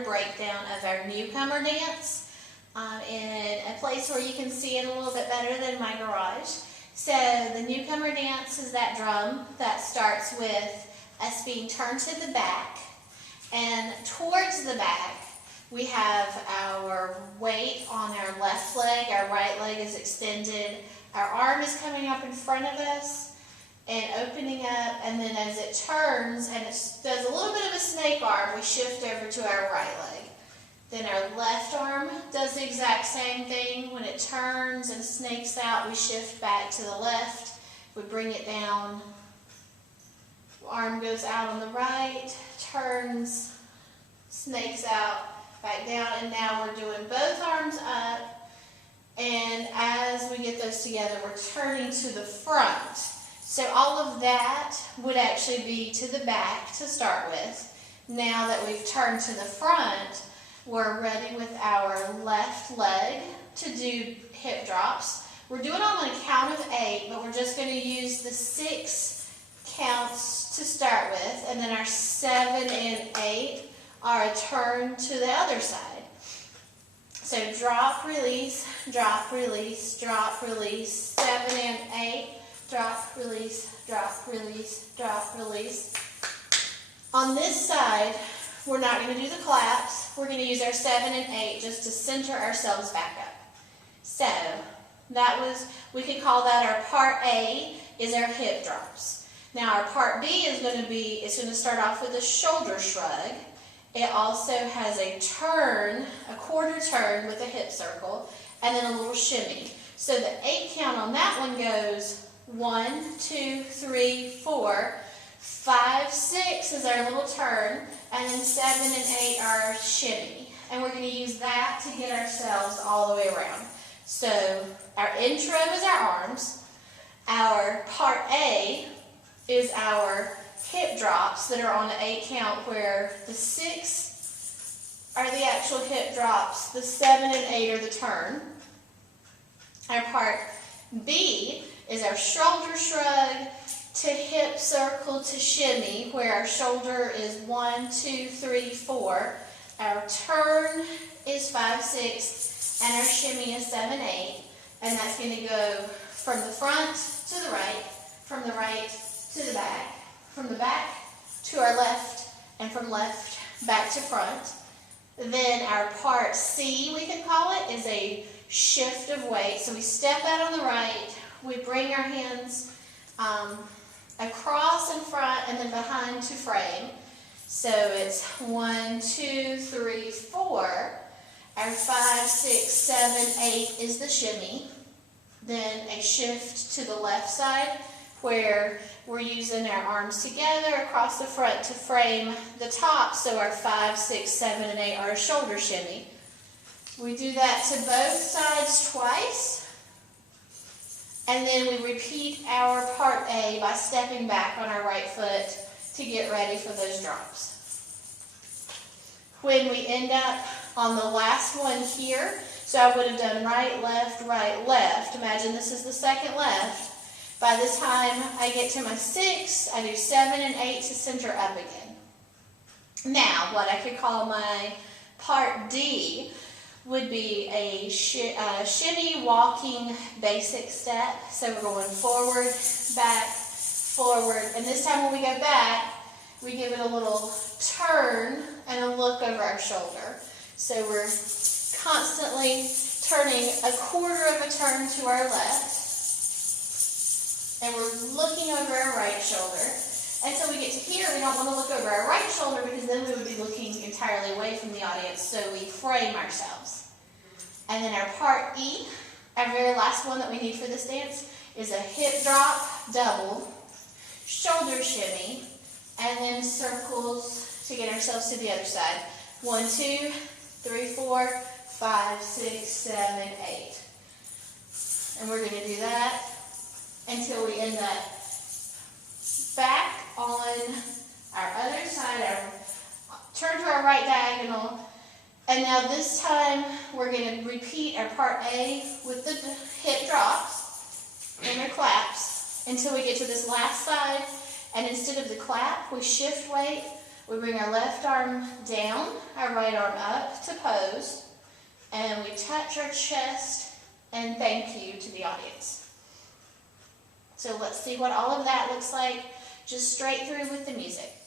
another breakdown of our Newcomer Dance in a place where you can see it a little bit better than my garage. So the Newcomer Dance is that drum that starts with us being turned to the back, and towards the back we have our weight on our left leg, our right leg is extended, our arm is coming up in front of us and opening up, and then as it turns and it does a little bit of a snake arm, we shift over to our right leg. Then our left arm does the exact same thing. When it turns and snakes out, we shift back to the left. We bring it down. Arm goes out on the right, turns, snakes out, back down, and now we're doing both arms up. And as we get those together, we're turning to the front. So all of that would actually be to the back to start with. Now that we've turned to the front, we're ready with our left leg to do hip drops. We're doing them on a count of 8, but we're just going to use the 6 counts to start with, and then our 7 and 8 are a turn to the other side. So drop, release, drop, release, drop, release, 7 and 8, drop, release, drop, release, drop, release. On this side, we're not going to do the claps. We're going to use our 7 and 8 just to center ourselves back up. So we could call that our part A is our hip drops. Now our part B is going to start off with a shoulder shrug. It also has a turn, a quarter turn with a hip circle, and then a little shimmy. So the 8 count on that one goes 1, 2, 3, 4, 5, 6 is our little turn, and then 7 and 8 are our shimmy. And we're going to use that to get ourselves all the way around. So our intro is our arms. Our part A is our hip drops that are on the 8 count, where the 6 are the actual hip drops, the 7 and 8 are the turn. Our part B is our shoulder shrug to hip circle to shimmy, where our shoulder is 1, 2, 3, 4. Our turn is 5, 6, and our shimmy is 7, 8. And that's going to go from the front to the right, from the right to the back, from the back to our left, and from left back to front. Then our part C, we could call it, is a shift of weight. So we step out on the right, we bring our hands across in front and then behind to frame. So it's 1, 2, 3, 4. Our 5, 6, 7, 8 is the shimmy. Then a shift to the left side, where we're using our arms together across the front to frame the top. So our 5, 6, 7, and 8 are a shoulder shimmy. We do that to both sides twice. And then we repeat our part A by stepping back on our right foot to get ready for those drops. When we end up on the last one here, so I would have done right, left. Imagine this is the second left. By the time I get to my 6, I do 7 and 8 to center up again. Now, what I could call my part D would be a shimmy walking basic step. So we're going forward, back, forward. And this time when we go back, we give it a little turn and a look over our shoulder. So we're constantly turning a quarter of a turn to our left. And we're looking over our right shoulder. Until we get to here, we don't want to look over our right shoulder because then we would be looking entirely away from the audience, so we frame ourselves. And then our part E, our very last one that we need for this dance, is a hip drop, double, shoulder shimmy, and then circles to get ourselves to the other side. 1, 2, 3, 4, 5, 6, 7, 8. And we're going to do that until we end up back on our other side, turn to our right diagonal, and now this time we're going to repeat our part A with the hip drops and our claps until we get to this last side, and instead of the clap, we shift weight, We bring our left arm down, our right arm up to pose, and we touch our chest and thank you to the audience. So let's see what all of that looks like just straight through with the music.